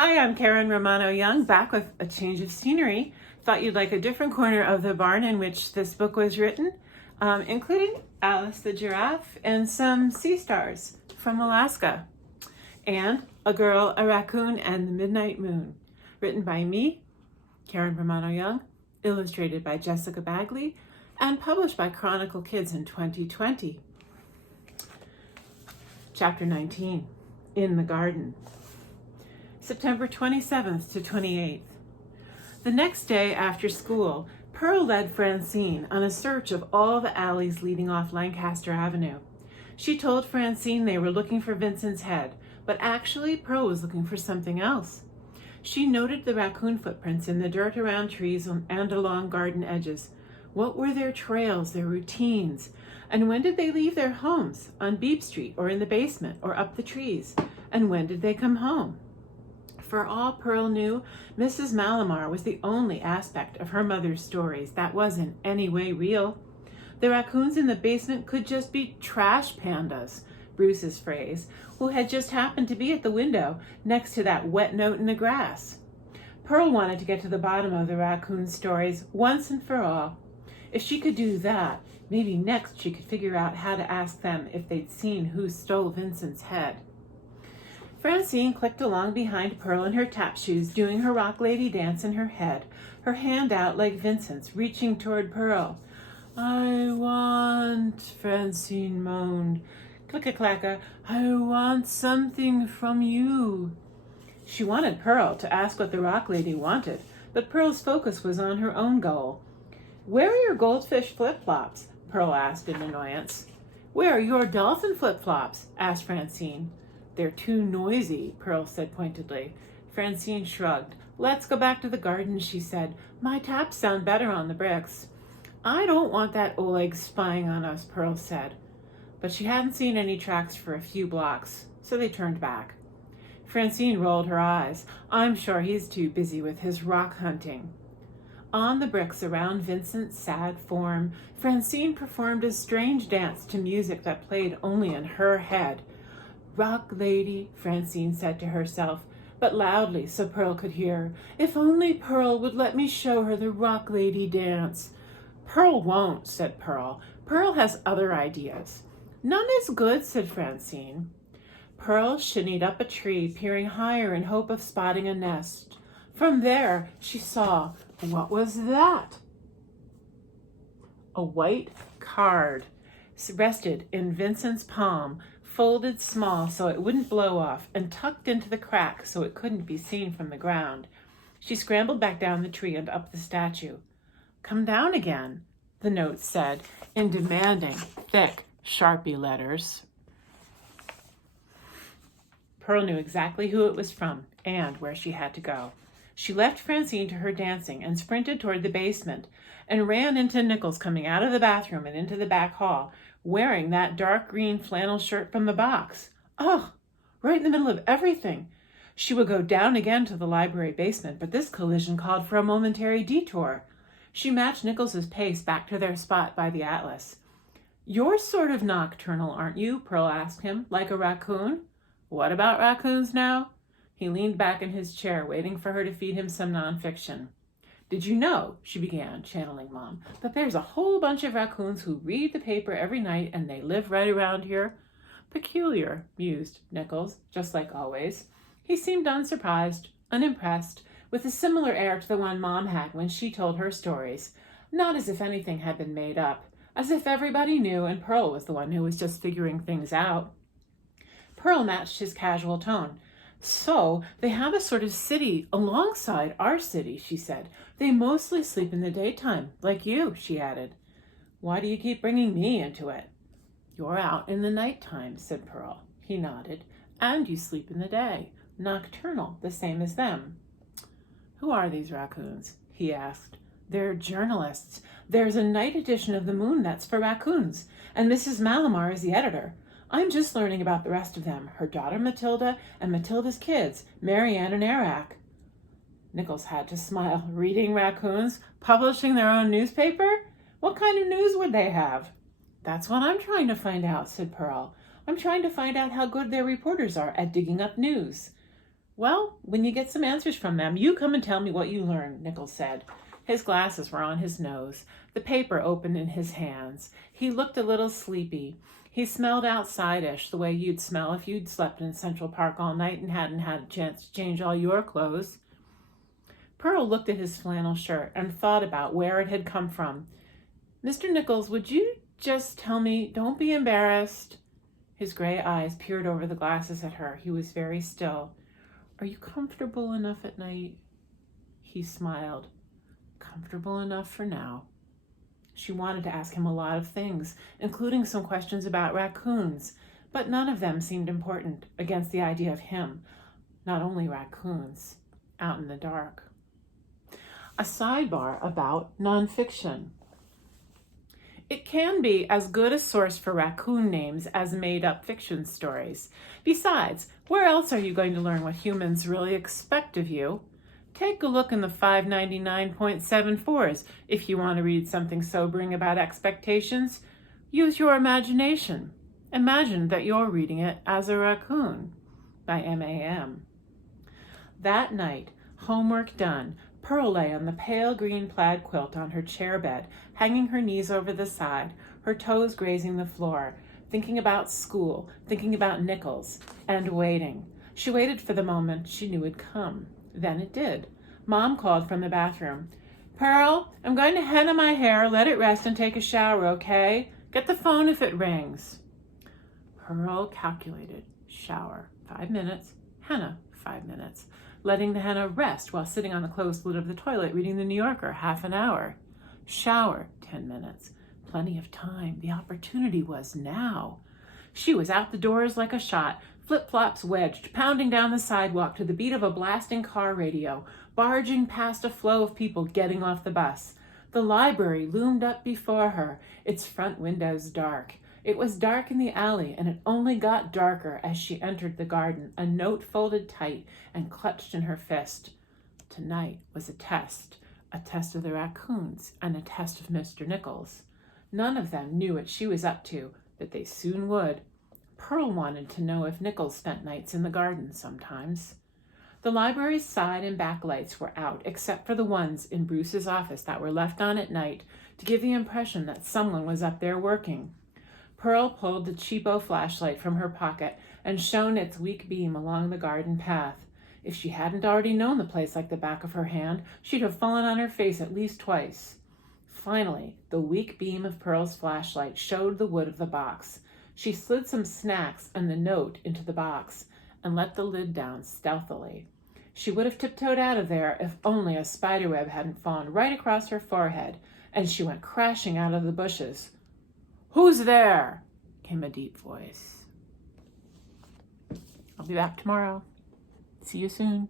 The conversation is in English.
Hi, I'm Karen Romano Young, back with a change of scenery. Thought you'd like a different corner of the barn in which this book was written, including Alice the giraffe and some sea stars from Alaska, and A Girl, a Raccoon, and the Midnight Moon, written by me, Karen Romano Young, illustrated by Jessixa Bagley, and published by Chronicle Kids in 2020. Chapter 19, In the Garden. September 27th to 28th. The next day after school, Pearl led Francine on a search of all the alleys leading off Lancaster Avenue. She told Francine they were looking for Vincent's head, but actually Pearl was looking for something else. She noted the raccoon footprints in the dirt around trees and along garden edges. What were their trails, their routines? And when did they leave their homes? On Beebe Street or in the basement or up the trees? And when did they come home? For all Pearl knew, Mrs. Malamar was the only aspect of her mother's stories that was in any way real. The raccoons in the basement could just be trash pandas, Bruce's phrase, who had just happened to be at the window next to that wet note in the grass. Pearl wanted to get to the bottom of the raccoon stories once and for all. If she could do that, maybe next she could figure out how to ask them if they'd seen who stole Vincent's head. Francine clicked along behind Pearl in her tap shoes, doing her rock lady dance in her head, her hand out like Vincent's, reaching toward Pearl. "I want," Francine moaned. "Click-a-clacka, I want something from you." She wanted Pearl to ask what the rock lady wanted, but Pearl's focus was on her own goal. "Where are your goldfish flip-flops?" Pearl asked in annoyance. "Where are your dolphin flip-flops?" asked Francine. "They're too noisy," Pearl said pointedly. Francine shrugged. "Let's go back to the garden," she said. "My taps sound better on the bricks." "I don't want that Oleg spying on us," Pearl said. But she hadn't seen any tracks for a few blocks, so they turned back. Francine rolled her eyes. "I'm sure he's too busy with his rock hunting." On the bricks around Vincent's sad form, Francine performed a strange dance to music that played only in her head. "Rock lady," Francine said to herself, but loudly so Pearl could hear. "If only Pearl would let me show her the rock lady dance." "Pearl won't," said Pearl. "Pearl has other ideas." "None is good," said Francine. Pearl shinnied up a tree, peering higher in hope of spotting a nest. From there, she saw, what was that? A white card rested in Vincent's palm, folded small so it wouldn't blow off, and tucked into the crack so it couldn't be seen from the ground. She scrambled back down the tree and up the statue. "Come down again," the note said, in demanding, thick Sharpie letters. Pearl knew exactly who it was from and where she had to go. She left Francine to her dancing and sprinted toward the basement and ran into Nichols coming out of the bathroom and into the back hall, wearing that dark green flannel shirt from the box. Oh, right in the middle of everything. She would go down again to the library basement, but this collision called for a momentary detour. She matched Nichols's pace back to their spot by the atlas. "You're sort of nocturnal, aren't you?" Pearl asked him, "like a raccoon?" "What about raccoons now?" He leaned back in his chair, waiting for her to feed him some nonfiction. "Did you know," she began, channeling Mom, "that there's a whole bunch of raccoons who read the paper every night and they live right around here?" "Peculiar," mused Nichols, just like always. He seemed unsurprised, unimpressed, with a similar air to the one Mom had when she told her stories. Not as if anything had been made up, as if everybody knew and Pearl was the one who was just figuring things out. Pearl matched his casual tone. "So, they have a sort of city alongside our city," she said. "They mostly sleep in the daytime, like you," she added. "Why do you keep bringing me into it?" "You're out in the nighttime," said Pearl. He nodded. "And you sleep in the day. Nocturnal, the same as them." "Who are these raccoons?" he asked. "They're journalists. There's a night edition of the Moon that's for raccoons, and Mrs. Malamar is the editor. I'm just learning about the rest of them, her daughter Matilda and Matilda's kids, Marianne and Eric." Nichols had to smile. Reading raccoons? Publishing their own newspaper? What kind of news would they have? "That's what I'm trying to find out," said Pearl. "I'm trying to find out how good their reporters are at digging up news." Well, when you get some answers from them, you come and tell me what you learned, Nichols said. His glasses were on his nose, the paper open in his hands. He looked a little sleepy. He smelled outside-ish, the way you'd smell if you'd slept in Central Park all night and hadn't had a chance to change all your clothes. Pearl looked at his flannel shirt and thought about where it had come from. Mr. Nichols, would you just tell me, don't be embarrassed? His gray eyes peered over the glasses at her. He was very still. Are you comfortable enough at night? He smiled. Comfortable enough for now. She wanted to ask him a lot of things, including some questions about raccoons, but none of them seemed important against the idea of him, not only raccoons, out in the dark. A sidebar about nonfiction. It can be as good a source for raccoon names as made-up fiction stories. Besides, where else are you going to learn what humans really expect of you? Take a look in the 599.74s if you want to read something sobering about expectations. Use your imagination. Imagine that you're reading it as a raccoon by M.A.M. That night, homework done, Pearl lay on the pale green plaid quilt on her chair bed, hanging her knees over the side, her toes grazing the floor, thinking about school, thinking about Nichols, and waiting. She waited for the moment she knew would come. Then it did. Mom called from the bathroom. Pearl, I'm going to henna my hair, let it rest, and take a shower, okay? Get the phone if it rings. Pearl calculated. Shower, 5 minutes. Henna, 5 minutes. Letting the henna rest while sitting on the closed lid of the toilet reading the New Yorker, half an hour. Shower, 10 minutes. Plenty of time. The opportunity was now. She was out the doors like a shot, flip-flops wedged, pounding down the sidewalk to the beat of a blasting car radio, barging past a flow of people getting off the bus. The library loomed up before her, its front windows dark. It was dark in the alley, and it only got darker as she entered the garden, a note folded tight and clutched in her fist. Tonight was a test of the raccoons and a test of Mr. Nichols. None of them knew what she was up to, but they soon would. Pearl wanted to know if Nichols spent nights in the garden sometimes. The library's side and back lights were out, except for the ones in Bruce's office that were left on at night to give the impression that someone was up there working. Pearl pulled the cheapo flashlight from her pocket and shone its weak beam along the garden path. If she hadn't already known the place like the back of her hand, she'd have fallen on her face at least twice. Finally, the weak beam of Pearl's flashlight showed the wood of the box. She slid some snacks and the note into the box and let the lid down stealthily. She would have tiptoed out of there if only a spiderweb hadn't fallen right across her forehead, and she went crashing out of the bushes. "Who's there?" came a deep voice. I'll be back tomorrow. See you soon.